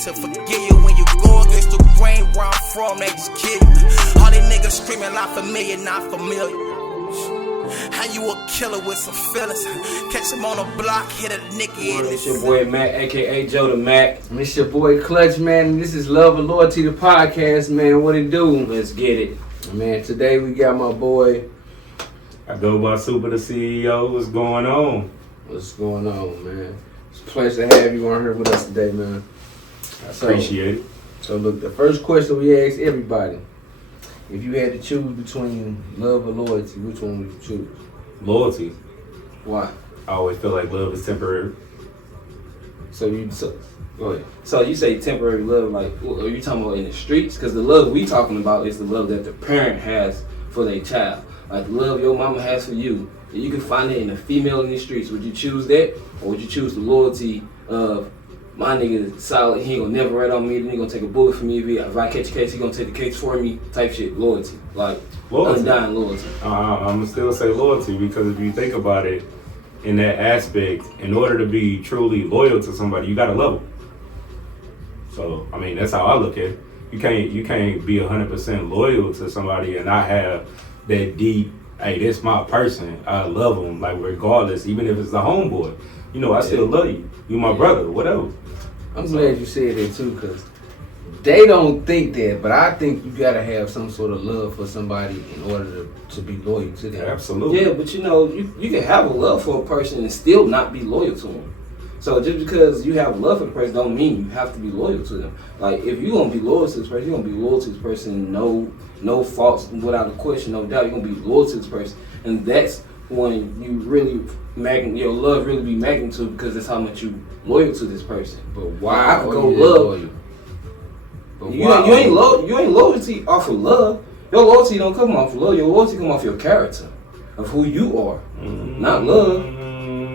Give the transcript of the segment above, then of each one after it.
to forgive you. When you go against the grain where I'm from, they just kill you. All these niggas screaming not familiar, not familiar. How you a killer with some feelings? Catch him on the block, hit a nigga in It's your boy Mac, aka Joe the Mac. And it's your boy Clutch, man. And this is Love and Loyalty, the podcast, man. What it do? Let's get it. Man, today we got my boy. I go by Supa the CEO. What's going on? What's going on, man? It's a pleasure to have you on here with us today, man. I appreciate it. So look, the first question we ask everybody: if you had to choose between love or loyalty, which one would you choose? Loyalty. Why? I always feel like love is temporary. Go ahead. So you say temporary love, like, are you talking about in the streets? Because the love we talking about is the love that the parent has for their child. Like the love your mama has for you. And you can find it in a female in the streets. Would you choose that? Or would you choose the loyalty of my nigga is solid, he ain't gonna never rat on me, then he gonna take a bullet for me, if I catch a case, he gonna take the case for me, type shit, loyalty. Like, undying loyalty. I'm gonna still say loyalty because if you think about it in that aspect, in order to be truly loyal to somebody, you gotta love them. So, I mean, that's how I look at it. You can't be 100% loyal to somebody and not have that deep, hey, this my person, I love them, like regardless, even if it's the homeboy. You know, I still love you. You my brother, whatever. I'm glad you said that too, because they don't think that, but I think you gotta have some sort of love for somebody in order to be loyal to them. Absolutely. Yeah, but you know, you can have a love for a person and still not be loyal to them. So just because you have love for the person don't mean you have to be loyal to them. Like, if you're gonna be loyal to this person, you're gonna be loyal to this person, no faults, without a question, no doubt. You're gonna be loyal to this person, and that's when you really your love really be magnitude, because that's how much you loyal to this person. But why? I could go love. But you ain't loyalty off of love. Your loyalty don't come off of love. Your loyalty come off your character of who you are, not love.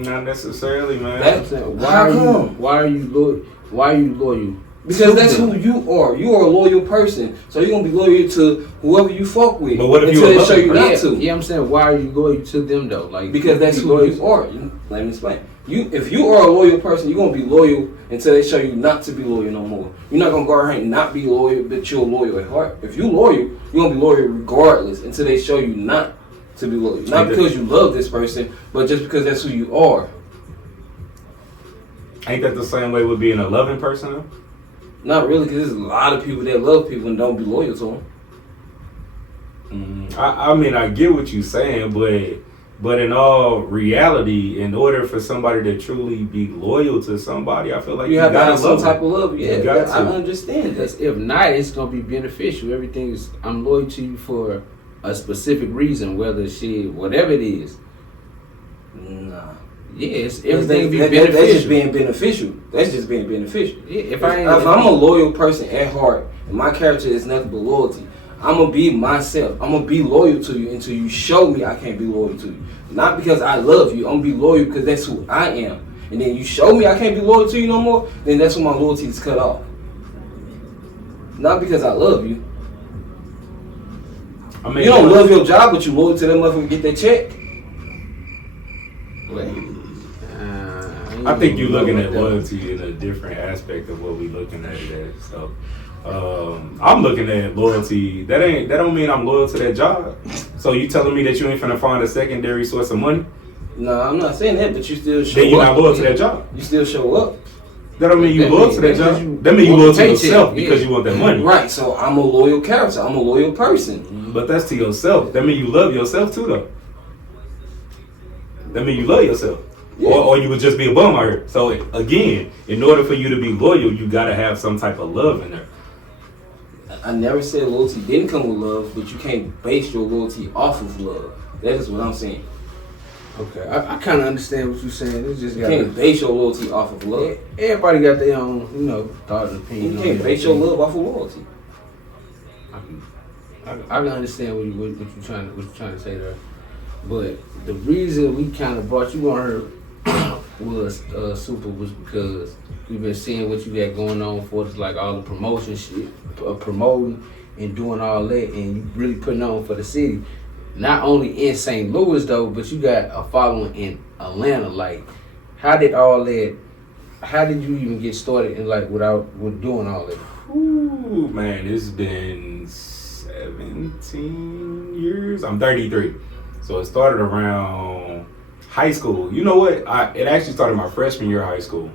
Not necessarily, man. Why are you loyal? Because that's who you are. You are a loyal person, so you're gonna be loyal to whoever you fuck with. But what if until you they show you not to? Yeah, I'm saying, why are you loyal to them though? Like, because that's who you are. Let me explain. If you are a loyal person, you're gonna be loyal until they show you not to be loyal no more. You're not gonna go around and not be loyal, but you're loyal at heart. If you're loyal, you're gonna be loyal regardless until they show you not to be loyal. Not because you love this person, but just because that's who you are. Ain't that the same way with being a loving person though? Not really, because there's a lot of people that love people and don't be loyal to them. I mean, I get what you're saying, but in all reality, in order for somebody to truly be loyal to somebody, I feel like you have to have some type them. of love. Yeah, I understand that. If not, it's gonna be beneficial. Everything is, I'm loyal to you for a specific reason, whether whatever it is. Nah. Yes, everything be beneficial. That's just being beneficial. That's just being beneficial. Yeah, if I'm a loyal person at heart, and my character is nothing but loyalty, I'm gonna be myself. I'm gonna be loyal to you until you show me I can't be loyal to you. Not because I love you. I'm gonna be loyal because that's who I am. And then you show me I can't be loyal to you no more, then that's when my loyalty is cut off. Not because I love you. I mean, you don't love your job, but you loyal to that motherfucker get that check. I think you're looking at loyalty in a different aspect of what we looking at it as. So, I'm looking at loyalty. That don't mean I'm loyal to that job. So you telling me that you ain't finna find a secondary source of money? No, I'm not saying that, but you still show up. Then you're not loyal to that job. You still show up. That don't mean you loyal to that job. That mean you loyal to yourself because you want that money. Right. So I'm a loyal character. I'm a loyal person. But that's to yourself. That mean you love yourself too, though. That mean you love yourself. Yeah. Or you would just be a bum out here. So again, in order for you to be loyal, you gotta have some type of love in there. I never said loyalty didn't come with love, but you can't base your loyalty off of love. That is what I'm saying. Okay, I kind of understand what you're saying. It's just you can't base your loyalty off of love. Everybody got their own, thought and opinion. You can't base your love off of loyalty. I can understand what you're trying to say there, but the reason we kind of brought you on here was Supa was because we've been seeing what you got going on for us, like all the promotion shit, promoting and doing all that, and you really putting on for the city. Not only in St. Louis though, but you got a following in Atlanta. Like, how did all that how did you even get started in like with doing all that? Ooh, man, it's been 17 years. I'm 33. So it started around high school. You know what? It actually started my freshman year of high school.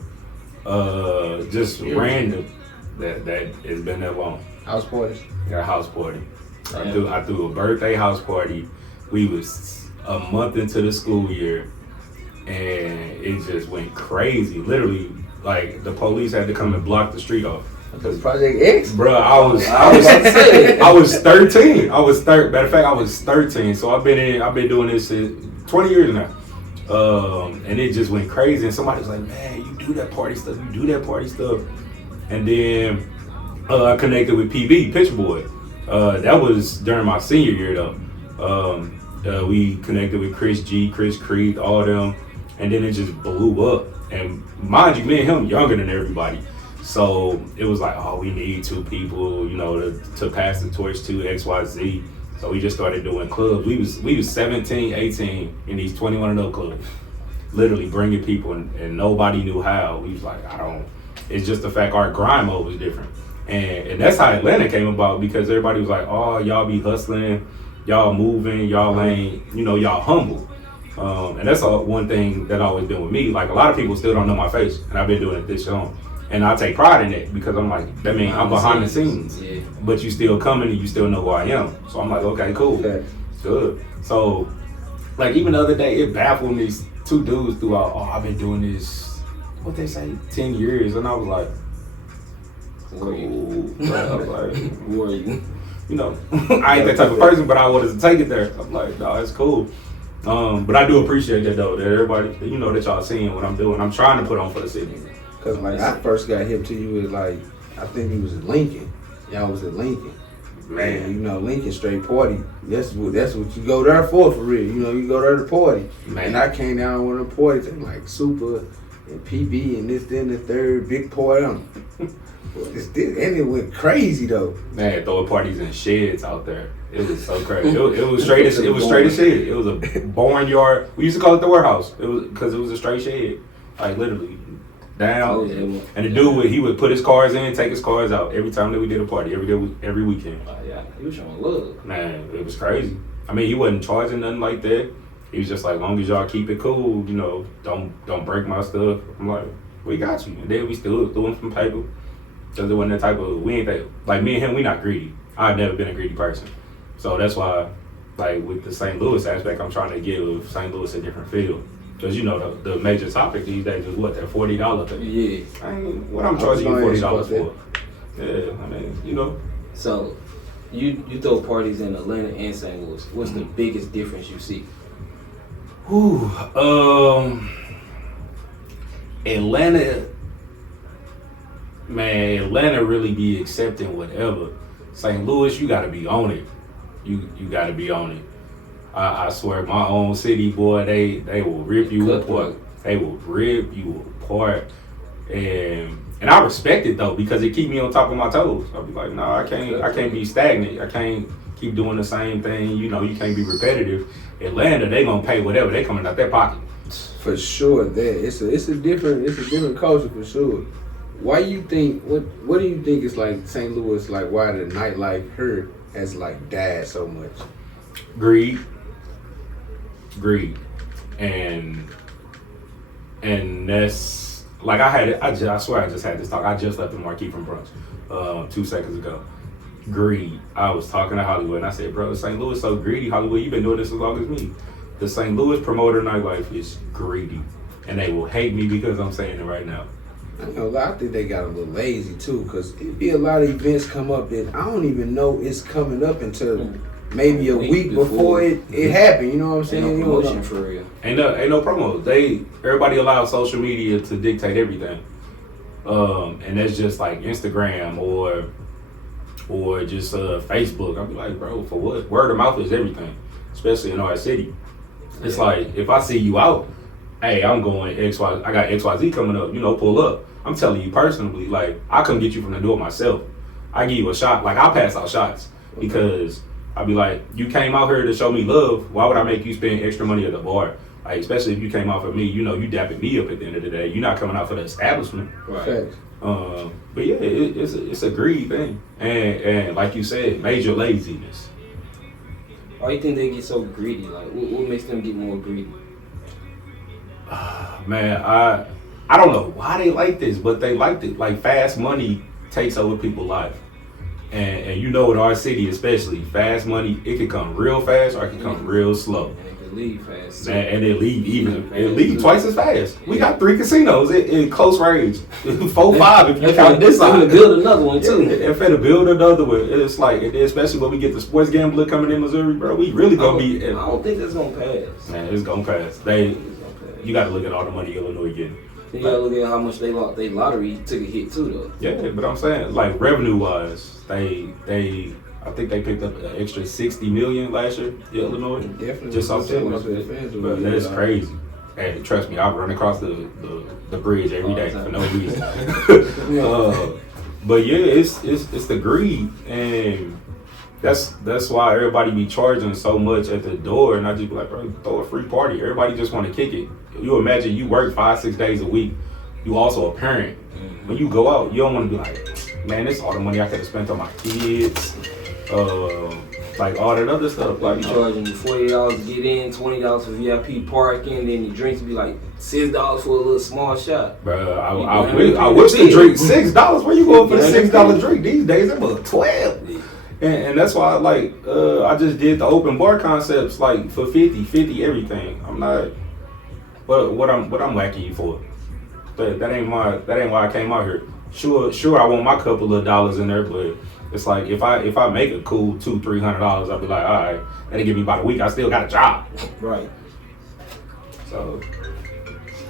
Just random. That it's been that long. House parties? Yeah, house party. I threw a birthday house party. We was a month into the school year, and it just went crazy. Literally, like the police had to come and block the street off. Because Project X? Bro, I was 13. Matter of fact, I was 13. So I've been doing this 20 years now. And it just went crazy. And somebody was like, man, you do that party stuff. And then I connected with PB, Picture Boy. That was during my senior year though. We connected with Chris G, Chris Creed, all of them. And then it just blew up. And mind you, me and him younger than everybody. So it was like, oh, we need 2 people, you know, to pass the torch to XYZ. So we just started doing clubs. We was 17, 18 in these 21 and up clubs. Literally bringing people and nobody knew how. We was like, it's just the fact our grind mode was different. And that's how Atlanta came about, because everybody was like, oh, y'all be hustling, y'all moving, y'all ain't, you know, y'all humble. And that's one thing that always been with me. Like a lot of people still don't know my face, and I've been doing it this long. And I take pride in it because I'm like, that means I'm behind the scenes. Yeah. But you still coming and you still know who I am. So I'm like, okay, cool. Okay. Good. So, like, even the other day, it baffled me. 2 dudes throughout, I've been doing this, what they say, 10 years. And I was like, Who are you? I was like, Who are you? You know, I ain't that type of person, but I wanted to take it there. I'm like, no, it's cool. But I do appreciate that, though, that everybody, you know, that y'all seeing what I'm doing. I'm trying to put on for the city. Because like I first got hip to you was like, I think he was in Lincoln. Y'all was in Lincoln. Man, you know, Lincoln straight party. That's what you go there for real. You know, you go there to party. Man. And I came down with a party thing like Supa and PB and this, then the third big party. And it went crazy though. Man, throwing parties in sheds out there. It was so crazy. It was straight as it was straight as shit. It was a barnyard. We used to call it the warehouse. It was because it was a straight shed, like literally. Down, and the dude he would put his cars in, take his cars out every time that we did a party, every weekend. Yeah, he was showing love. Man, it was crazy. I mean, he wasn't charging nothing like that. He was just like, long as y'all keep it cool, you know, don't break my stuff. I'm like, we got you. And then we still doing some paper because it wasn't that type of like me and him, we not greedy. I've never been a greedy person, so that's why, like with the St. Louis aspect, I'm trying to give St. Louis a different feel. Because you know the major topic these days is what, that $40 thing. Yeah. I mean, what I'm charging you $40 for? Yeah, I mean, you know. So, you throw parties in Atlanta and St. Louis. What's the biggest difference you see? Atlanta really be accepting whatever. St. Louis, you gotta be on it. You gotta be on it. I swear, my own city, boy, they will rip you apart. They will rip you apart. And I respect it though, because it keep me on top of my toes. I'll be like, no, I can't be stagnant. I can't keep doing the same thing. You know, you can't be repetitive. Atlanta, they gonna pay whatever. They coming out their pocket. For sure, that it's a different culture for sure. Why you think what do you think is like St. Louis, like why the nightlife here has like died so much? Greed, and that's like I swear I just had this talk. I just left the Marquee from brunch 2 seconds ago. Greed. I was talking to Hollywood and I said, bro, St. Louis so greedy. Hollywood, you've been doing this as long as me. The St. Louis promoter nightlife is greedy, and they will hate me because I'm saying it right now. I think they got a little lazy too, because it be a lot of events come up that I don't even know it's coming up until maybe a week before it happened. You know what I'm saying? Ain't no promotion for real. Ain't no promo. Everybody allows social media to dictate everything, and that's just like Instagram or just Facebook. I'll be like, bro, for what? Word of mouth is everything, especially in our city. It's like if I see you out, hey, I'm going XY. I got XYZ coming up. You know, pull up. I'm telling you personally, like I come get you from the door myself. I give you a shot. Like I'll pass out shots because I'll be like, you came out here to show me love. Why would I make you spend extra money at the bar? Like, especially if you came out for me, you dapping me up at the end of the day. You're not coming out for the establishment. Right. Facts. But yeah, it's a greed thing, and like you said, major laziness. Why do you think they get so greedy? Like, what makes them get more greedy? Man, I don't know why they like this, but they liked it. Like, fast money takes over people's life. And in our city especially, fast money, it can come real fast or it can come real slow. And they can leave fast. And they leave twice as fast. We got 3 casinos in close range. 4, 5 if you count this side. side. They're build another one too. They're finna build another one. It's like, especially when we get the sports gambler coming in Missouri, bro, we really gonna be. I don't think that's gonna pass. Man, it's gonna pass. You gotta look at all the money Illinois getting. You gotta look at how much they lottery took a hit too, though. Yeah, but I'm saying, like, revenue wise, I think they picked up an extra $60 million last year in Illinois. Definitely. Just off that. But that's crazy. Hey, trust me, I run across the bridge every day for no reason. But yeah, it's the greed, and that's why everybody be charging so much at the door, and I just be like, bro, throw a free party. Everybody just want to kick it. You imagine you work 5-6 days a week. You also a parent. When you go out, you don't want to be like, man, this is all the money I could have spent on my kids, like all that other stuff. Like, be charging you $40 to get in, $20 for VIP parking, then the drinks be like $6 for a little small shot. Bro, I wish to drink $6. Where you going for the $6 drink these days? It's about 12. And that's why I just did the open bar concepts like for 50 everything. I'm not. But what I'm whacking you for? That ain't why I came out here. Sure, I want my couple of dollars in there, but it's like if I make a cool $200-$300, I'll be like, all right, that'll give me about a week. I still got a job. Right. So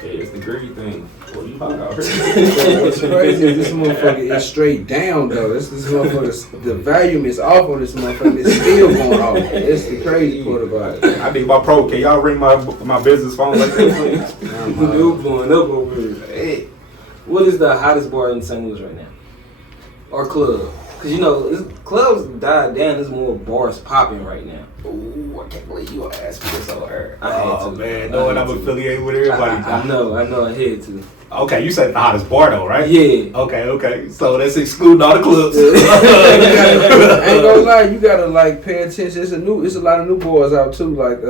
yeah, it's the greedy thing. What you talking about? What's crazy is this motherfucker is straight down though. This motherfucker, the volume is off on this motherfucker. It's still going off. That's the crazy part about it. I need my pro. Can y'all ring my business phone like that, please? You're blowing up over here. Hey, what is the hottest bar in St. Louis right now? Or club? Because clubs died down. There's more bars popping right now. Ooh, I can't believe you asked me this so hard. I had to. Man, knowing I'm affiliated with everybody. I know. I had to. Okay, you said the hottest bar though, right? Yeah. Okay. So that's excluding all the clubs. I ain't gonna lie, you gotta pay attention. It's a lot of new bars out too, like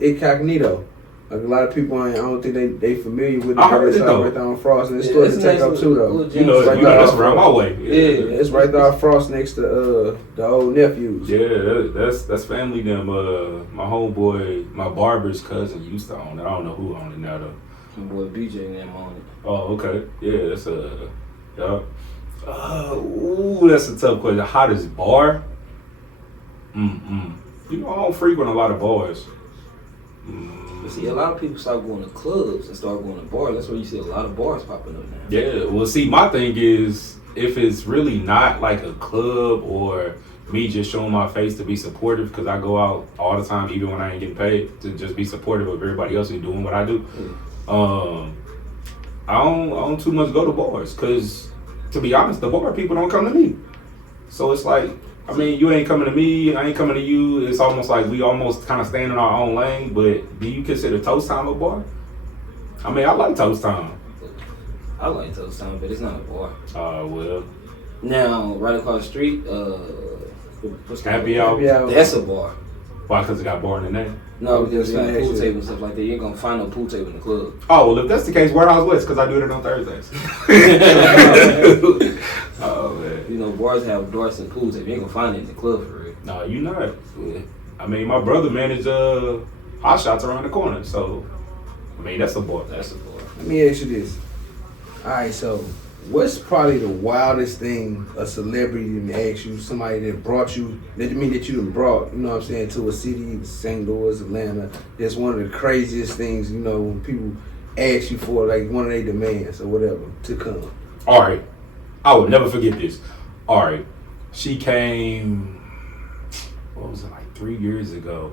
Incognito. Like a lot of people, I don't think they familiar with it. I heard it though. Right there on Frost, and it's starting to take up too though. You know that's around my way. Yeah, it's right there on Frost next to the old nephews. Yeah, that's family. Them my homeboy, my barber's cousin used to own it. I don't know who owned it now though. My boy BJ and them on it. Oh, okay. Yeah, that's yeah. Ooh, that's a tough question. Hottest bar? I don't frequent a lot of bars. But see, a lot of people start going to clubs and start going to bars. That's where you see a lot of bars popping up now. Yeah, well, see, my thing is, if it's really not like a club or me just showing my face to be supportive, because I go out all the time, even when I ain't getting paid, to just be supportive of everybody else who's doing what I do. I don't too much go to bars, because to be honest, the bar people don't come to me. So it's like, I mean, you ain't coming to me, I ain't coming to you. It's almost like we almost kind of stand in our own lane. But do you consider Toast Time a bar? I mean, I like Toast Time. I like Toast Time, but it's not a bar. Well. Now, right across the street, what's the Happy Hour. That's a bar. Why? Because it got bar in the name? No, because it's got a pool table and stuff like that. You ain't gonna find no pool table in the club. Oh, well, if that's the case, Warehouse West, because I do it on Thursdays. Oh, man. Bars have darts and pools table. You ain't gonna find it in the club for real. No, you not. Yeah. I mean, my brother managed Hot Shots around the corner, so, I mean, that's a bar. That's a bar. Let me ask you this. Alright, so what's probably the wildest thing a celebrity didn't ask you, somebody that brought you, that you done brought, you know what I'm saying, to a city, St. Louis, Atlanta, that's one of the craziest things, when people ask you for, like one of their demands or whatever, to come? Alright, I would never forget this. Alright, she came, what was it, like 3 years ago.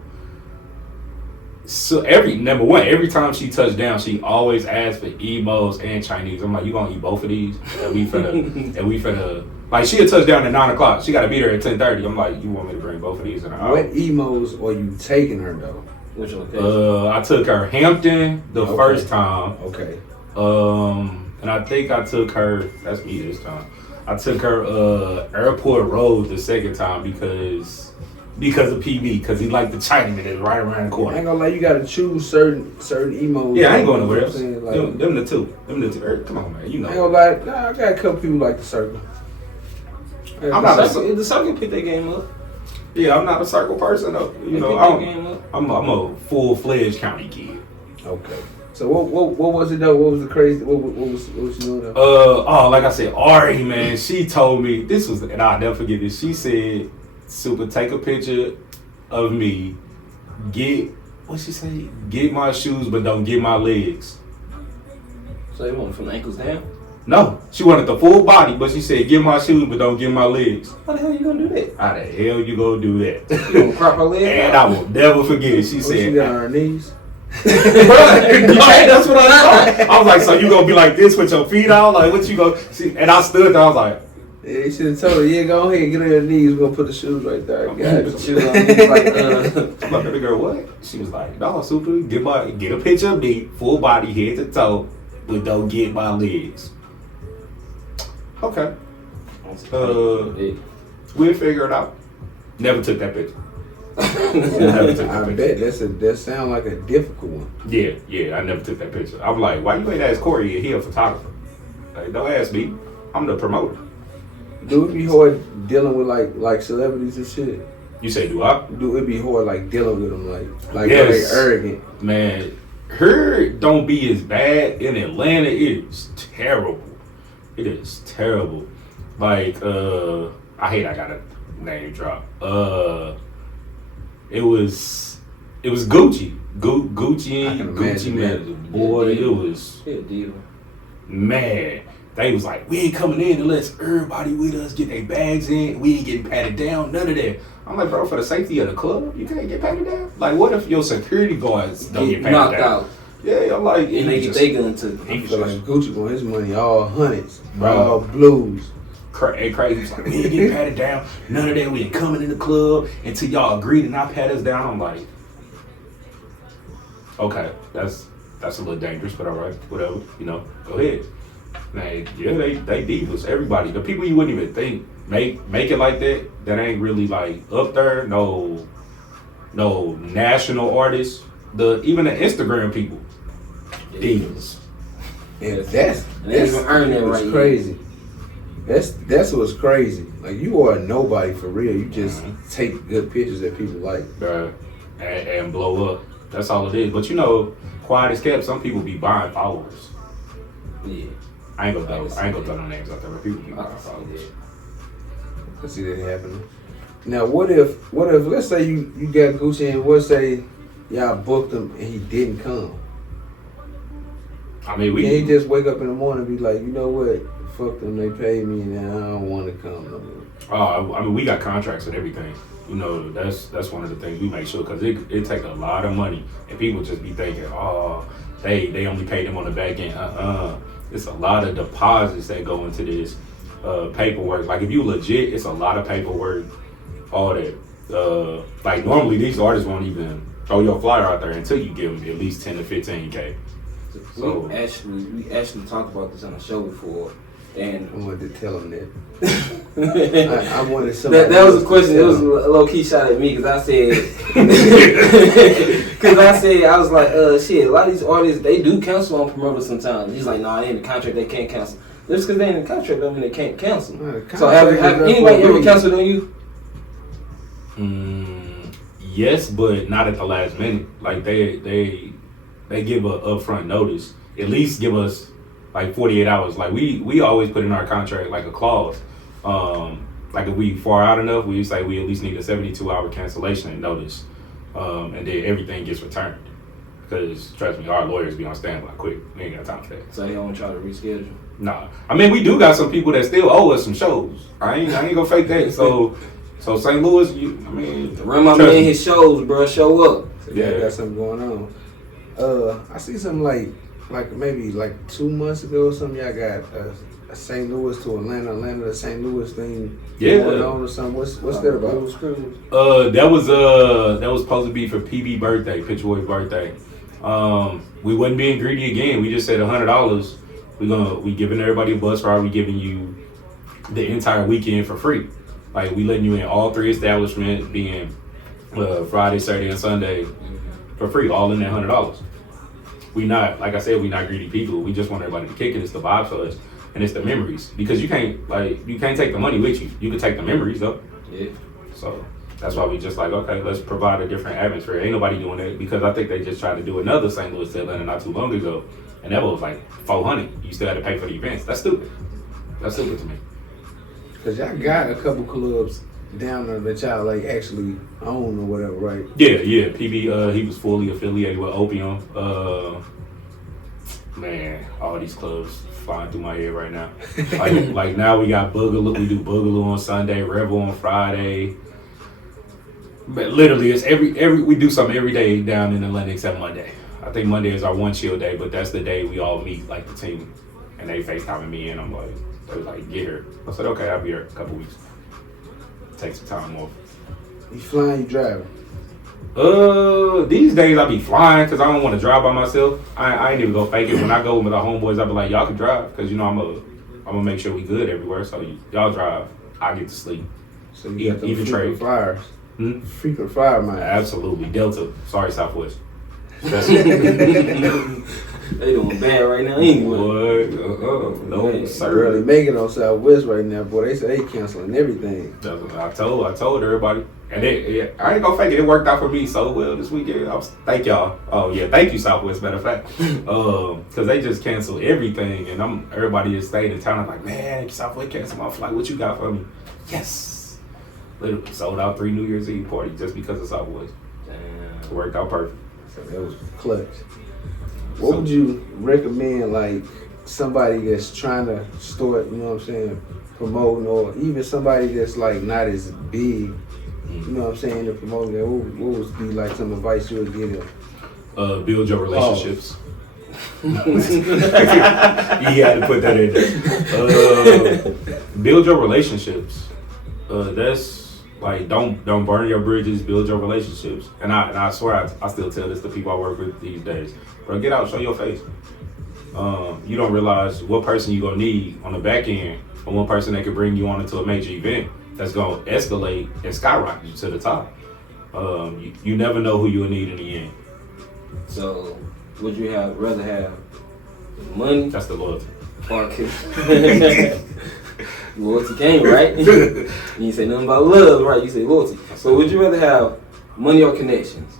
So every time she touched down, she always asked for emos and Chinese. I'm like, you gonna eat both of these? And we finna, like, she'll touch down at 9 o'clock. She gotta be there at 10:30. I'm like, you want me to bring both of these? What emos are you taking her though? Which location? I took her Hampton the first time. Okay. And I think I took her. That's me this time. I took her Airport Road the second time because of PB, because he liked the Chinaman that's right around the I corner. ain't gonna lie, you gotta choose certain emos. Yeah, I ain't going nowhere You else. know what I'm saying? Like, Them the two. Come on, man. You know. I ain't gonna lie, nah, I got a couple people like the circle. I'm not a The circle picked that game up. Yeah, I'm not a circle person though. You know, I'm a full-fledged county kid. Okay. So what was it though? What was the crazy? What was you doing though? Like I said, Ari, man, she told me this was, and I'll never forget this. She said, "Super, take a picture of me. What she say? Get my shoes, but don't get my legs." So you want from the ankles down? No, she wanted the full body, but she said, "Get my shoes, but don't get my legs." How the hell you gonna do that? How the hell you gonna do that? You gonna crop her leg? And I will never forget. She What said, she got on her knees? That's what I thought. I was like, so you gonna be like this with your feet out? Like, what you gonna see? And I stood there, I was like, Yeah, you should have told her, yeah, go ahead, get on your knees. We're gonna put the shoes right there. I'm gonna put shoes on. He's like, I'm like, the girl, what? She was like, no, Super, get a picture of me, full body, head to toe, but don't get my legs. Okay. We'll figure it out. Never took that picture. I bet that sound like a difficult one. Yeah, I never took that picture. I'm like, why you ain't ask Corey if he a photographer? Like, don't ask me. I'm the promoter. Do it be hard dealing with like celebrities and shit? You say, do I? Do it be hard like dealing with them like Yes. they arrogant? Man, her don't be as bad in Atlanta. It is terrible. It is terrible. Like, I hate I got a name drop. It was Gucci. Gucci man. Boy, it was man. They was like, we ain't coming in unless everybody with us get their bags in. We ain't getting patted down. None of that. I'm like, bro, for the safety of the club, you can't get patted down. Like, what if your security guards don't get patted knocked down? out? Yeah, I'm like, And they get their gun too. I feel like Gucci want his money all hundreds, Bro. all blues. Crazy. He's like, we ain't getting patted down. None of that. We ain't coming in the club until y'all agree to not pat us down. I'm like, okay, that's a little dangerous, but all right, whatever. You know, go ahead. Man, yeah, they divas. Everybody, the people you wouldn't even think make it like that. That ain't really like up there. No national artists. Even the Instagram people, divas. And that's even earn that what's right crazy. That's what's crazy. Like, you are nobody for real. You just take good pictures that people like. And blow up. That's all it is. But you know, quiet as kept, some people be buying followers. Yeah. I ain't gonna throw no names out there, but people be buying followers. I see that happening. Now, what if let's say you got Gucci and let's say y'all booked him and he didn't come? I mean, Can he just wake up in the morning and be like, you know what? Fuck them, they paid me and I don't want to come no more. I mean, we got contracts and everything. You know, that's one of the things we make sure, because it take a lot of money, and people just be thinking, oh, they only pay them on the back end. It's a lot of deposits that go into this paperwork. Like, if you legit, it's a lot of paperwork, all that. Like, normally these artists won't even throw your flyer out there until you give them at least 10 to 15K. So We actually talked about this on the show before, and I wanted to tell him that. I wanted somebody. that was a question. It was a low key shot at me because I said, I was like, shit. A lot of these artists, they do cancel on promoters sometimes. He's like, nah, they in the contract, they can't cancel. Just because they in the contract don't mean they can't cancel. So have anybody ever canceled on you? Yes, but not at the last minute. Like, they give a upfront notice. At least give us like 48 hours. Like, we always put in our contract like a clause. Like, if we far out enough, we say we at least need a 72-hour cancellation notice, and then everything gets returned. Because trust me, our lawyers be on standby quick. We ain't got time for that. So they don't try to reschedule. Nah, I mean, we do got some people that still owe us some shows. I ain't gonna fake that. So St. Louis, Run my man his shows, bro. Show up. Yeah, I got something going on. I see something like maybe like 2 months ago or something. Y'all got St. Louis to Atlanta, Atlanta to St. Louis thing going on or something. What's that about? That was supposed to be for PB birthday, Pitch Boy's birthday. We wasn't being greedy again. We just said $100. We giving everybody a bus ride. We giving you the entire weekend for free. Like we letting you in all 3 establishments, being Friday, Saturday, and Sunday for free, all in that $100. We not, like I said, we not greedy people. We just want everybody to kick it. It's the vibes for us, and it's the memories, because you can't take the money with you. You can take the memories though. Yeah. So that's why we just like, okay, let's provide a different atmosphere. Ain't nobody doing that, because I think they just tried to do another St. Louis to Atlanta not too long ago, and that was like $400. You still had to pay for the events. That's stupid. That's stupid to me. Cause y'all got a couple clubs down there that y'all like actually own or whatever, right? Yeah. PB, he was fully affiliated with Opium. Man, all these clubs flying through my head right now. Like now we got Boogaloo. We do Boogaloo on Sunday, Revel on Friday. But literally, it's every we do something every day down in Atlanta except Monday. I think Monday is our one chill day, but that's the day we all meet, like the team, and they FaceTiming me, and I'm like, they was like, get here. I said, okay, I'll be here in a couple weeks. Take some time off. You flying, you driving? These days I be flying because I don't want to drive by myself. I ain't even go fake it. When I go with my homeboys, I be like, y'all can drive, because you know I'm gonna make sure we good everywhere. So y'all drive, I get to sleep. So you got the even frequent trade flyers. Hmm? Frequent flyer, man. Absolutely, Delta. Sorry, Southwest. They doing bad right now anyway. What? No, They sir. really making on Southwest right now, boy. They say they canceling everything. That's what I told everybody, and I ain't gonna fake it. It worked out for me so well this weekend. Thank y'all. Oh yeah, thank you, Southwest. Matter of fact, because they just canceled everything, and everybody just stayed in town. I'm like, man, Southwest canceled my flight. What you got for me? Yes, literally sold out 3 New Year's Eve parties just because of Southwest. Damn. It worked out perfect. So that was clutch. What would you recommend, like somebody that's trying to start, you know what I'm saying, promoting, or even somebody that's like not as big, you know what I'm saying, to promoting that? What would be like some advice you would give them? Build your relationships. You had to put that in there. Build your relationships. That's like don't burn your bridges. Build your relationships. And I swear I still tell this to people I work with these days. Bro, get out, show your face. You don't realize what person you gonna need on the back end, or one person that could bring you on into a major event that's gonna escalate and skyrocket you to the top. You never know who you'll need in the end. So, would you rather have money? That's the loyalty. Or loyalty came, right? You ain't say nothing about love, right? You say loyalty. So, would you rather have money or connections?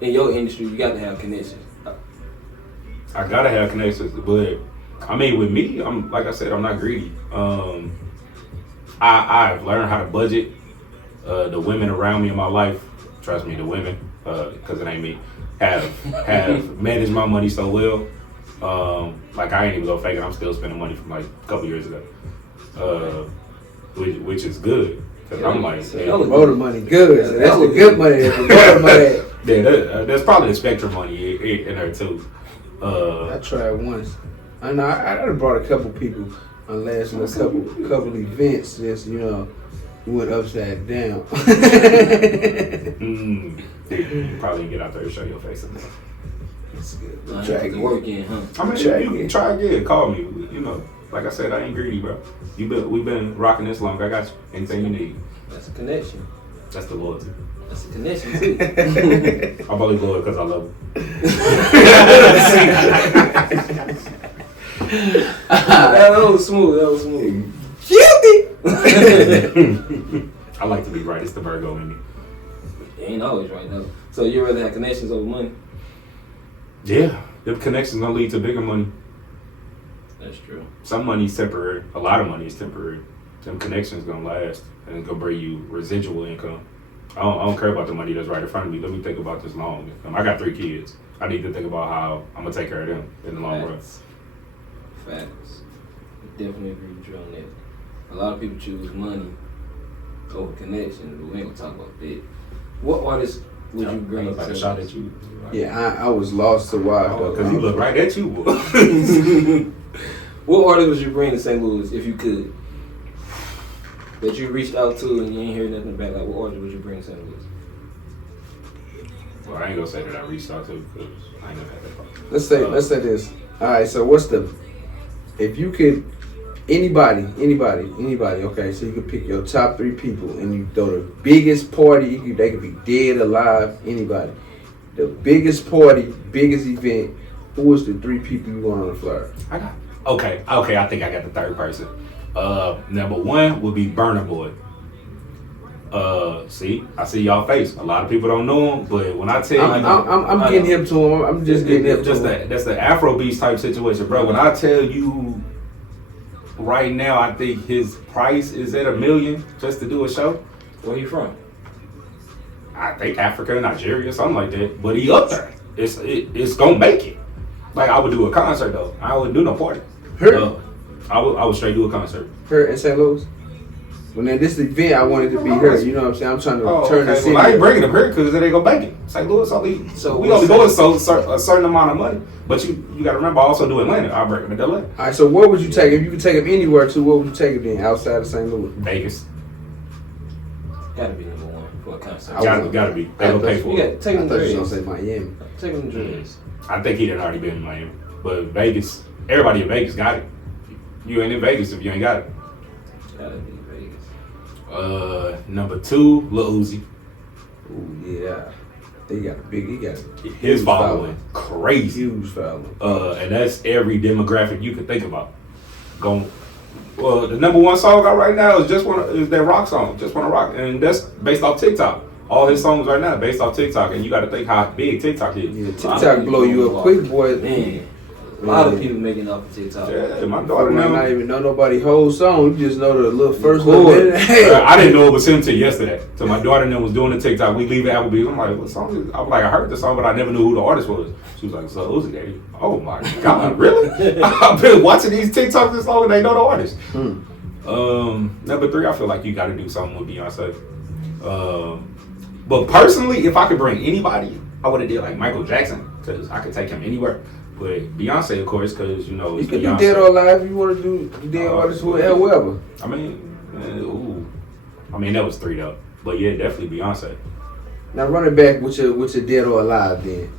In your industry, you got to have connections. I gotta have connections, but I mean, with me, like I said, I'm not greedy. I've learned how to budget. The women around me in my life, trust me, the women, because it ain't me, have managed my money so well. Like I ain't even gonna fake it. I'm still spending money from like a couple years ago, which is good. Cause I'm like, motor money, good. So that's the good money. The motor money. Yeah, there's probably the Spectrum money in there too. I tried once. I know I done brought a couple people on last a couple events. Just went upside down. You probably get out there and show your face in there. That's good. Try to work in, huh? I mean, you can try again. Call me. Like I said, I ain't greedy, bro. We've been rocking this long. I got you. Anything you need. That's a connection. That's the loyalty. That's a connection too. I'm only loyal because I love him. That was smooth. Guilty. I like to be right. It's the Virgo in me. You ain't always right though. So you rather have connections over money? Yeah, the connections gonna lead to bigger money. That's true. Some money's temporary. A lot of money is temporary. Them connections gonna last, and it's gonna bring you residual income. I don't care about the money that's right in front of me. Let me think about this long. I got 3 kids. I need to think about how I'm gonna take care of them in the long run. Facts. Definitely agree with you on that. A lot of people choose money over connection, but we ain't gonna talk about that. What artists would you bring? Like a shot at you. Yeah, I was lost to why though. Because he looked right at you, boy. What artist would you bring to St. Louis if you could? That you reached out to and you ain't hear nothing back. Like, what artist would you bring to St. Louis? Well, I ain't gonna say that I reached out to because I ain't never had that problem. Let's say this. All right. So if you could, anybody. Okay. So you could pick your top 3 people and you throw the biggest party. They could be dead, alive, anybody. The biggest party, biggest event. Who was the 3 people you want on the flyer? Okay. I think I got the third person. Number 1 would be Burna Boy. See, I see y'all face. A lot of people don't know him, but when I tell you, I'm getting hip to him. I'm just getting hip to him. That's the Afrobeats type situation, bro. When I tell you, right now, I think his price is at $1 million just to do a show. Where you from? I think Africa, Nigeria, something like that. But he up there. It's gonna make it. Like I would do a concert though. I wouldn't do no party. I would straight do a concert. Here in St. Louis. When this event, I wanted to be here. You know what I'm saying? I'm trying to turn the city. Well, I ain't bringing them here because it ain't gonna make it. St. Louis only go a certain amount of money. But you got to remember, I also do Atlanta. I'll bring them to LA. All right. So where would you take if you could take them anywhere to? Where would you take them then outside of St. Louis? Vegas. Gotta be number 1 for a concert. Gotta be. They gonna pay for it. Take him to I thought you were Dreads. gonna say Miami. Take him to Dreads. I think he done already been in Miami. But Vegas, everybody in Vegas got it. You ain't in Vegas if you ain't got it. Gotta be Vegas. Number 2, Lil Uzi. Ooh, yeah. He got His following crazy. Huge following. And that's every demographic you could think about. The number 1 song out right now is that rock song, Just Wanna Rock, and that's based off TikTok. All his songs right now are based off TikTok, and you got to think how big TikTok is. Yeah, TikTok blow you up quick, boy. Man, a lot of people making up for TikTok. Yeah, my daughter might not even know nobody's whole song. You just know the little first Cool. little bit. I didn't know it was him till yesterday. So my daughter and them was doing the TikTok. We leave Applebee's. I'm like, what song is it? I was like, I heard the song, but I never knew who the artist was. She was like, so Uzi, Daddy. Oh my God, really? I've been watching these TikToks this long and they know the artist. Number 3, I feel like you got to do something with Beyonce. But personally, if I could bring anybody, I would have did like Michael Jackson because I could take him anywhere. But Beyonce, of course, because you know it's You could Beyonce. do Dead or Alive. You want to do Dead artists whoever. I mean, that was 3 though. But yeah, definitely Beyonce. Now run it back with your Dead or Alive then.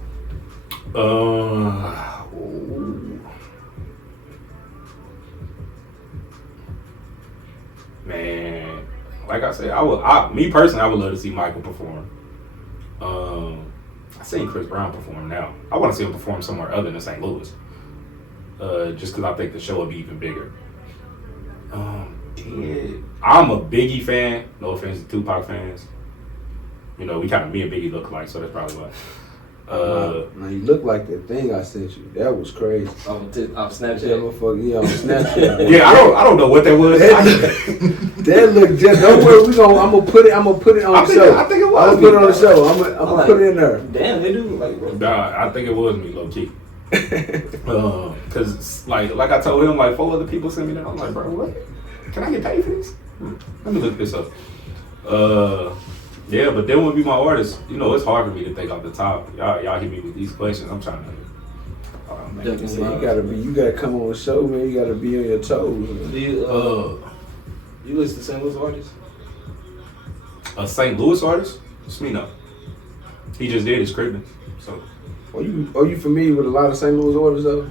Man, like I said, me personally, I would love to see Michael perform. I seen Chris Brown perform now. I want to see him perform somewhere other than St. Louis. Just because I think the show would be even bigger. I'm a Biggie fan. No offense to Tupac fans. You know, me and Biggie look alike, so that's probably why. Now you look like that thing I sent you. That was crazy. Off Snapchat. That motherfucker, yeah, on Snapchat. Yeah, I don't know what that was. That look just. Don't worry, I'm gonna put it on the show. I think it was. I'm gonna put it on the show. I'm gonna put it in there. Damn, they do like. Nah, I think it was me, low key. Cause like I told him, like 4 other people sent me that. I'm like, bro, what? Can I get paid for this? Let me look this up. Yeah, but then would be my artist. You know, it's hard for me to think off the top. Y'all hit me with these questions. I'm trying to. You gotta come on the show, man. You gotta be on your toes. You listen to St. Louis artists? A St. Louis artist? Smino. He just did his Cribbin. So. Are you familiar with a lot of St. Louis artists though?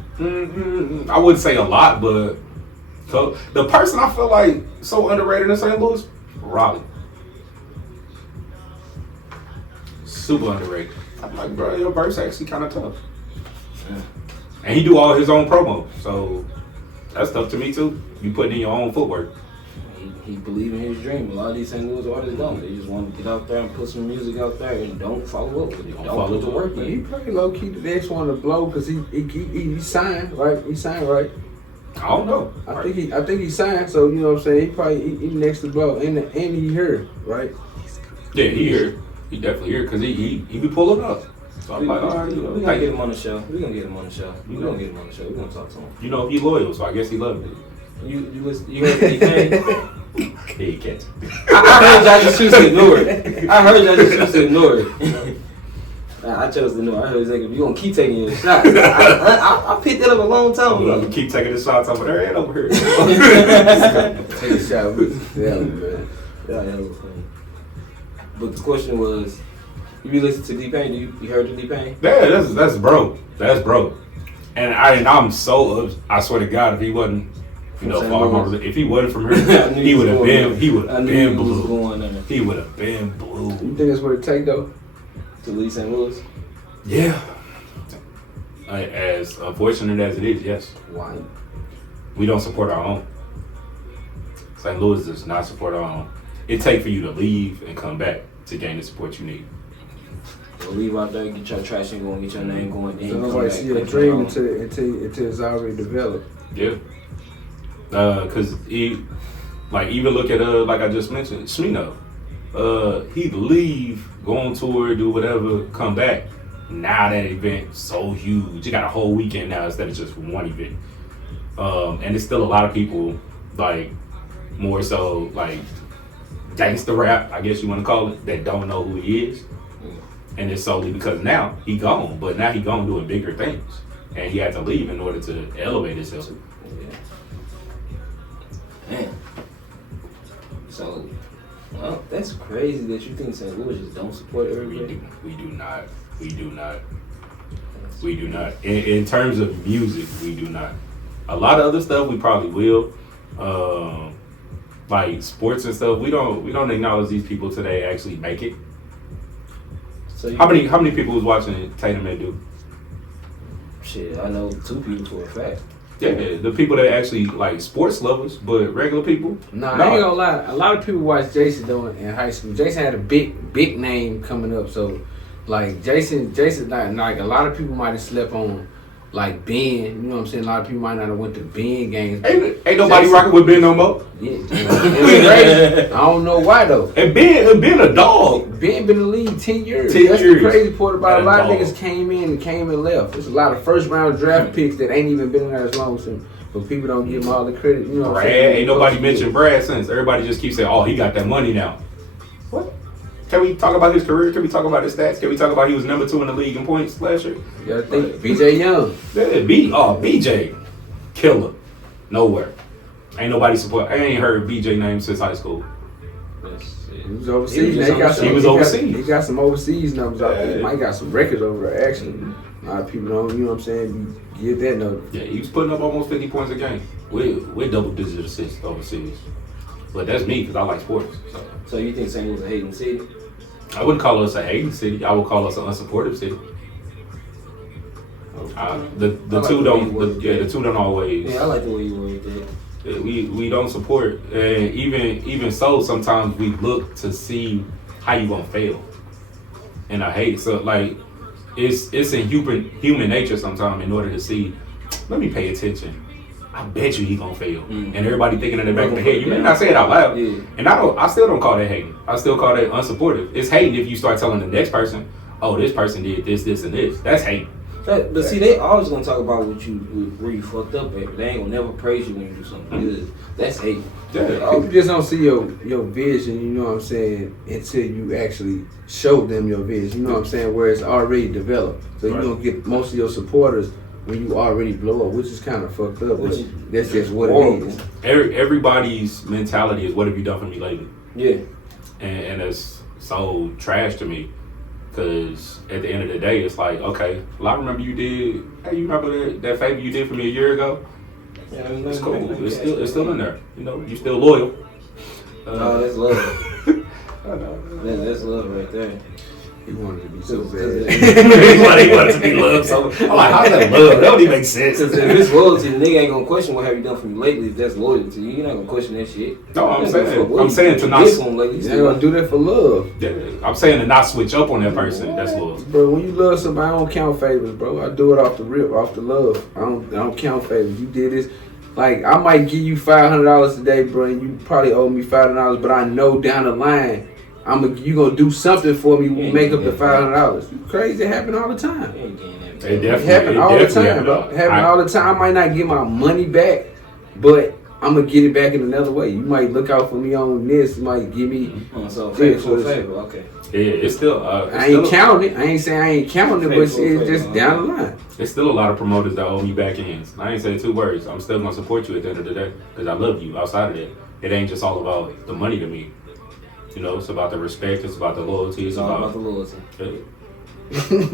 I wouldn't say a lot, but the person I feel like so underrated in St. Louis, Raleigh. Super underrated. I'm like, bro, your verse actually kind of tough. Yeah. And he do all his own promo, so that's tough to me too. You putting in your own footwork. He believe in his dream. A lot of these St. Louis artists don't. They just want to get out there and put some music out there and don't follow up with it. Don't put the work in. He probably low key the next one to blow because he signed, right? He signed, right? I don't know. I think he signed, so you know what I'm saying. He probably he next to blow, and he here, right? Yeah, he here. He definitely here because he be pulling up. So I'm like, all right, we're gonna get him on the show. We're gonna get him on the show. We're gonna talk to him. You know, he loyal, so I guess he loved it. You listen. You heard what he came? Yeah, he can't. I heard y'all just choose to ignore it. I I chose to know. I heard exactly. You gonna keep taking your shots. I picked that up a long time I'm ago. gonna keep taking the shots over there and over here. Take a shot with yeah, man. Yeah, that was funny. But the question was, you listen to D-Pain? You heard of D-Pain? Yeah, that's bro. That's bro. And I'm so I swear to God, if he wasn't, you know, if he wasn't from here, he would have been blue. He would have been blue. You think that's what it take though? To leave St. Louis? Yeah. As unfortunate as it is, yes. Why? We don't support our own. St. Louis does not support our own. It takes for you to leave and come back to gain the support you need. So leave out there, get your traction going, get your name going. Then So you come nobody back, see your play dream your own. until it's already developed. Yeah. Cause even look at like I just mentioned, Smino. He'd leave, go on tour, do whatever, come back. Now that event so huge. You got a whole weekend now instead of just one event. And there's still a lot of people like more so like gangster rap, I guess you want to call it, that don't know who he is. And it's solely because now he gone, but now he gone doing bigger things. And he had to leave in order to elevate himself. Yeah. Man. So, well, that's crazy that you think St. Louis just don't support everybody. We do not. In terms of music, we do not. A lot of other stuff we probably will. Like sports and stuff, we don't acknowledge these people till they actually make it. So how many people was watching Tatum and Duke? Shit, I know 2 people for a fact. Yeah, the people that actually like sports lovers, but regular people. Nah, I ain't gonna lie. A lot of people watch Jason though in high school. Jason had a big name coming up, so like Jason like a lot of people might have slept on like Ben. You know what I'm saying? A lot of people might not have went to Ben games. Ain't nobody rocking with Ben no more. Yeah, it's crazy. I don't know why though. And Ben a dog. Ben been in the league 10 years. 10 That's years. the crazy part about it. A lot of Dog. niggas came and left. There's a lot of first round draft picks that ain't even been in there as long as him. But people don't give him all the credit. You know what I'm Brad, saying? ain't nobody mentioned Brad since. Everybody just keeps saying, "Oh, he got that money now." What? Can we talk about his career? Can we talk about his stats? Can we talk about he was number 2 in the league in points last year? You gotta think. BJ Young. Yeah, BJ, killer, nowhere. Ain't nobody support. I ain't heard BJ name since high school. He was overseas. He was overseas. He got some overseas numbers out there. Yeah. He might got some records over there, actually. A lot of people don't, you know what I'm saying, you get that number. Yeah, he was putting up almost 50 points a game with double-digit assists overseas. But that's me because I like sports. So you think St. Louis a hating city? I wouldn't call us a hating city. I would call us an unsupportive city. The two don't always. Yeah, I like the way you worded that. We don't support, and even so, sometimes we look to see how you gonna fail. And I hate so like it's in human nature sometimes in order to see. Let me pay attention. I bet you he gonna fail, and everybody thinking in the back of their head. You may not say it out loud, and I still don't call that hating. I still call that unsupportive. It's hating if you start telling the next person, "Oh, this person did this, this, and this." That's hating. But see, they always gonna talk about where you fucked up at, but they ain't gonna never praise you when you do something good. That's hate. Yeah. You just don't see your vision, you know what I'm saying, until you actually show them your vision, you know what I'm saying, where it's already developed. So you don't get most of your supporters when you already blow up, which is kind of fucked up, but that's just what it is. Everybody's mentality is, "What have you done for me lately?" Yeah. And it's so trash to me. Because at the end of the day, it's like, okay, well, I remember you did. Hey, you remember that favor you did for me a year ago? Yeah, It's cool. It's still in there. You know, you still loyal. No, that's love. That's love right there. He wanted to be so bad. He wanted to be loved. So I'm like, how's that love? That don't even make sense. Because if it's loyalty, the nigga ain't gonna question what have you done for me lately. If that's loyalty, you're not gonna question that shit. No, I'm saying to not. You're gonna do that for love. Yeah, I'm saying to not switch up on that person. That's love. Bro, when you love somebody, I don't count favors, bro. I do it off the rip, off the love. I don't count favors. You did this. Like, I might give you $500 today, bro, and you probably owe me $500, but I know down the line, you gonna do something for me when you make up the $500. You crazy? It happen all the time. It happen all the time, bro. It happen all the time. I might not get my money back, but I'm gonna get it back in another way. You might look out for me on this. You might give me so favor. Okay. Yeah, it's still. I ain't counting it. I ain't saying I ain't counting it, but it's just down the line. There's still a lot of promoters that owe me back ends. I ain't say 2 words. I'm still gonna support you at the end of the day because I love you. Outside of that, it ain't just all about the money to me. You know, it's about the respect. It's about the loyalty. It's all about the loyalty. Yeah.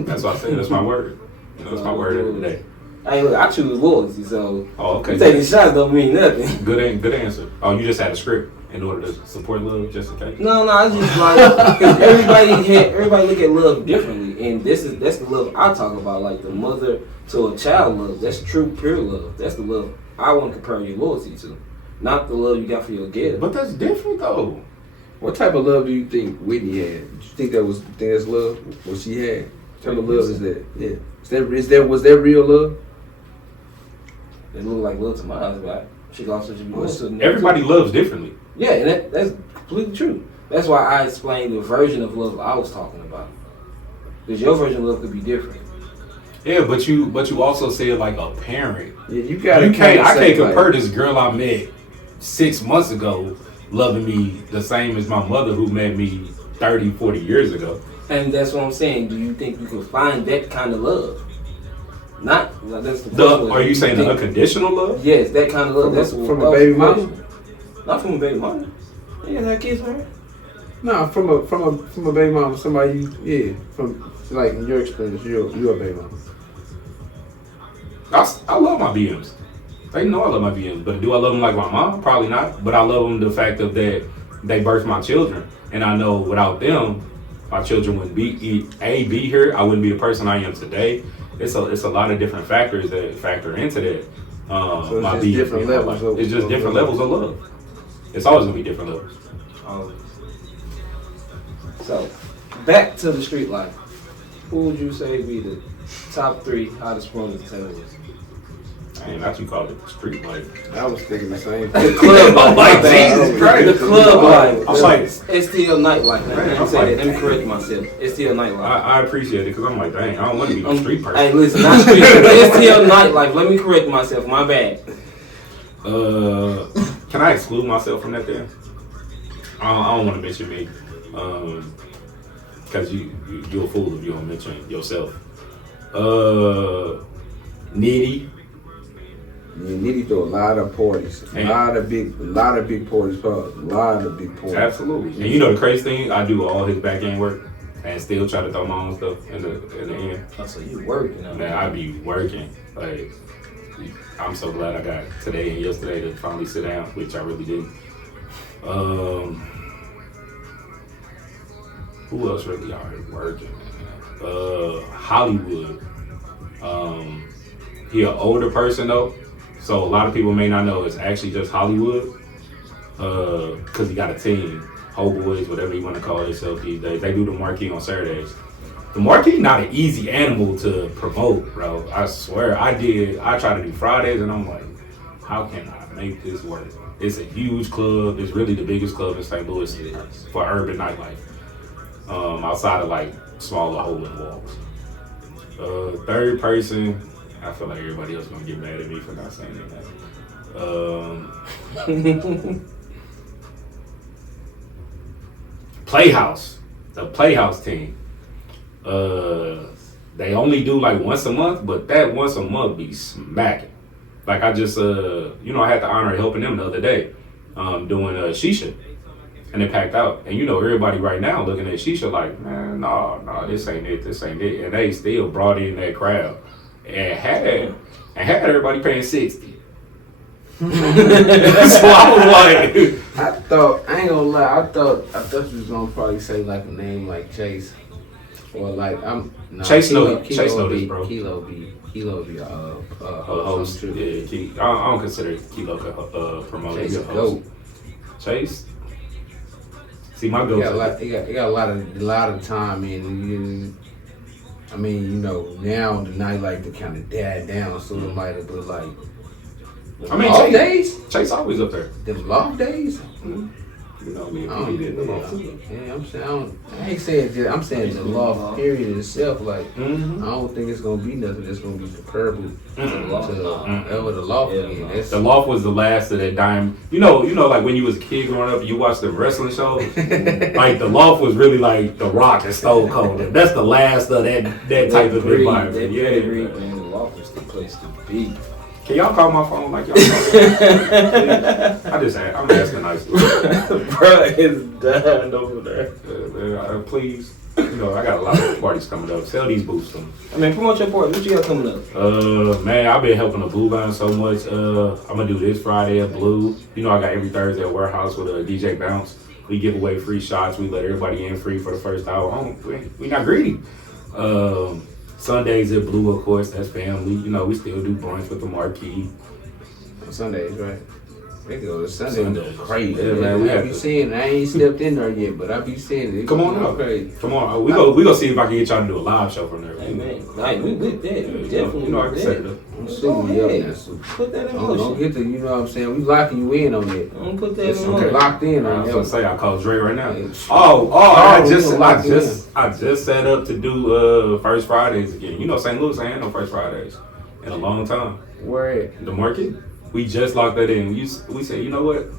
That's what I say. That's my word. You know, that's my word of the day. Hey, look, I choose loyalty, so okay. You taking shots don't mean nothing. Good answer. Oh, you just had a script in order to support love, just in case. No, I just like because everybody look at love differently, and that's the love I talk about, like the mother to a child love. That's true, pure love. That's the love I want to compare your loyalty to, not the love you got for your kid. But that's different though. What type of love do you think Whitney had? Did you think that's love? What she had? What type of love is that? Yeah. Was that real love? It looked like love to my eyes, but she could also just be loyal to everybody loves differently. Yeah, and that's completely true. That's why I explained the version of love I was talking about. Because your version of love could be different. Yeah, but you also said like a parent. Yeah, you gotta. I can't compare this girl I met 6 months ago loving me the same as my mother who met me 30, 40 years ago. And that's what I'm saying. Do you think you can find that kind of love? Not that's the question. Are you saying the unconditional love? Yes, that kind of love. That's from a baby mama. Not from a baby mama. You didn't have kids with her? No, from a baby mama. Somebody, from like in your experience, you're a baby mama. I love my BMs. They know I love my BMs, but do I love them like my mom? Probably not. But I love them the fact of that they birthed my children, and I know without them, my children wouldn't be here. I wouldn't be the person I am today. It's a lot of different factors that factor into that. So my it's just different levels. It's just different levels of love. It's always gonna be different levels. So, back to the street life. Who would you say be the top 3 hottest promoters in St. Louis? Ain't not you called it the street life. I was thinking the same The thing. club life. Like, Jesus Christ. The club life. I'm like, it's still nightlife. Man, Let me correct myself. It's still nightlife. I appreciate it because I'm like, dang, I don't want to be the street person. Hey, listen, not street, but it's still nightlife. Let me correct myself. My bad. Can I exclude myself from that then? I don't want to mention me. Because you're a fool if you don't mention yourself. Nitty. Yeah, Nitty throw a lot of parties, a lot of big parties, a lot of big parties. Absolutely. And you know the crazy thing, I do all his back end work and still try to throw my own stuff in the end. Oh, so you working? Man, I be working. Like, I'm so glad I got today and yesterday to finally sit down, which I really didn't. Who else really already working? Hollywood. He an older person though, so a lot of people may not know it's actually just Hollywood. Cause he got a team, Homeboys, whatever you want to call yourself these days. They do the marquee on Saturdays. The marquee not an easy animal to promote, bro. I swear, I tried to do Fridays and I'm like, how can I make this work? It's a huge club. It's really the biggest club in St. Louis for urban nightlife. Outside of like smaller hole in walls. Third person, I feel like everybody else gonna get mad at me for not saying that. Playhouse, the Playhouse team. They only do like once a month, but that once a month be smacking. Like I just, I had the honor of helping them the other day, doing Shisha. And it packed out. And everybody right now looking at Shisha like, man, no, this ain't it. And they still brought in that crowd. And had everybody paying 60. So I was like, I ain't gonna lie, I thought you was gonna probably say like a name like Chase. Or like Chase know this, bro. Kilo be host. Yeah, I don't consider Kilo promoting. Chase a goat. Chase. See, my goat. He got a lot of time in. Now the nightlife to kind of died down, so it might have been like. Chase always up there. Them long days. Mm-hmm. You know me, I we did the loft. Yeah, I'm saying I ain't saying just, I'm saying the loft period itself. Like I don't think it's gonna be nothing that's gonna be comparable to the loft again. That's, the loft was the last of that dime. You know, like when you was a kid growing up, you watched the wrestling shows. Like the loft was really like The Rock and Stone Cold. That's the last of that type of environment. Yeah, man, the loft was the place to be. Can y'all call my phone like y'all call I'm asking nicely. Bro, it's done over there. Please. You know, I got a lot of parties coming up. Sell these boots to me. I mean, promote your party. What you got coming up? Man, I've been helping the Blue Line so much. I'm gonna do this Friday at Blue. You know, I got every Thursday at Warehouse with a DJ Bounce. We give away free shots. We let everybody in free for the first hour. We not greedy. Sundays at Blue, of course, that's family. You know, we still do brunch with the marquee. Sundays, right? They go to Sunday crazy. Yeah, man. I be seeing it. I ain't stepped in there yet, but I be seeing it. Come on out. Crazy. Come on. We go see if I can get y'all to do a live show from there. Hey, man. Like, we with that. We definitely. You know, I can set it up. I'm sitting me up now, so put that in motion. Don't get to, you know what I'm saying? We locking you in on that. Don't put that It's in motion. locked in I on was that. gonna say I called Dre right now. Oh, I just set up to do First Fridays again. You know, St. Louis ain't had no First Fridays in a long time. Where at? The market, we just locked that in. We said, you know what?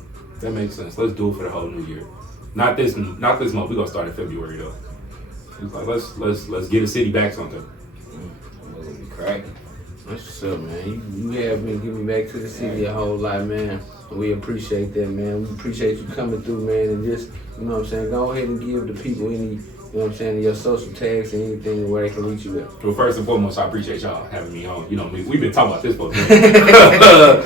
That makes sense. Let's do it for the whole new year. Not this month. We're gonna start in February though. It's like let's get a city back something. We're gonna be cracking. That's what's up, man. You have been giving back to the city a whole lot, man. We appreciate that, man. We appreciate you coming through, man, and just, you know what I'm saying, go ahead and give the people any, you know what I'm saying, your social tags and anything where they can reach you at. Well, first and foremost, I appreciate y'all having me on. You know, we've been talking about this for a minute.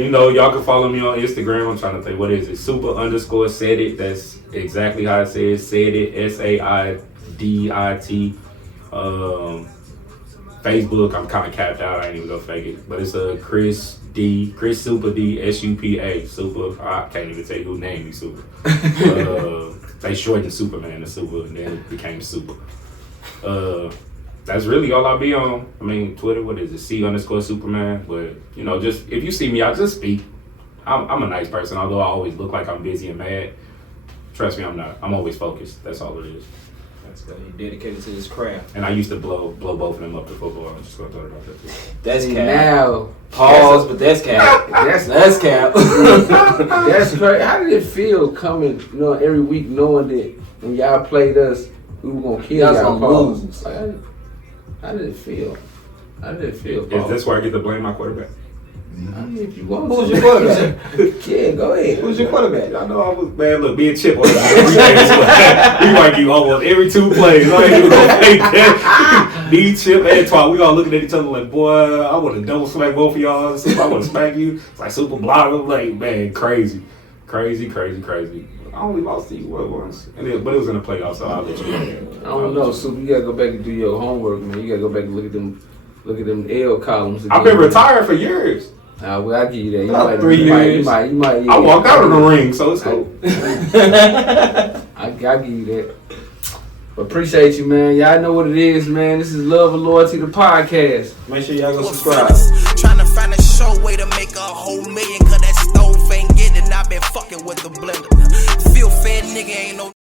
You know, y'all can follow me on Instagram. I'm trying to think, what is it? Supa_said it. That's exactly how it says. Said it. SAIDIT. Facebook, I'm kind of capped out. I ain't even gonna fake it. But it's Chris Supa D, SUPA. Supa. I can't even tell you who named me Supa. They shortened Superman to Supa, and then it became Supa. That's really all I be on. I mean, Twitter, what is it? C_Superman. But, you know, just if you see me, I just speak. I'm a nice person, although I always look like I'm busy and mad. Trust me, I'm not. I'm always focused. That's all it is. You're dedicated to this craft. And I used to blow both of them up to football. I'm just gonna throw it out there too. That's cap. Now, pause, but that's cap. That's cap. That's crazy. How did it feel coming, you know, every week knowing that when y'all played us, we were gonna kill y'all? Lose. Like, how did it feel? How did it feel? Is this where I get to blame my quarterback? I mean, if you want Who's to. your quarterback? Yeah, go ahead. Who's your quarterback? I know I was, man, look, me and Chip on every day. We might do almost every 2 plays. I ain't even gonna fake that. Me, Chip, and Twat, we all looking at each other like, boy, I want to double smack both of y'all. I want to smack you. It's like super block. I'm like, man, crazy. I only lost to you once. But it was in the playoffs, so I'll let you know. I don't know, so you gotta go back and do your homework, man. You gotta go back and look at them L columns again. I've been retired for years. Well, I'll give you that. You About might, 3 years. You might. Yeah, I walked out of the ring, so it's cool. I'll give you that. But appreciate you, man. Y'all know what it is, man. This is Love and Loyalty, the podcast. Make sure y'all go subscribe. Trying to find a show way to make a whole million, cause that stove ain't getting. I've been fucking with the blender.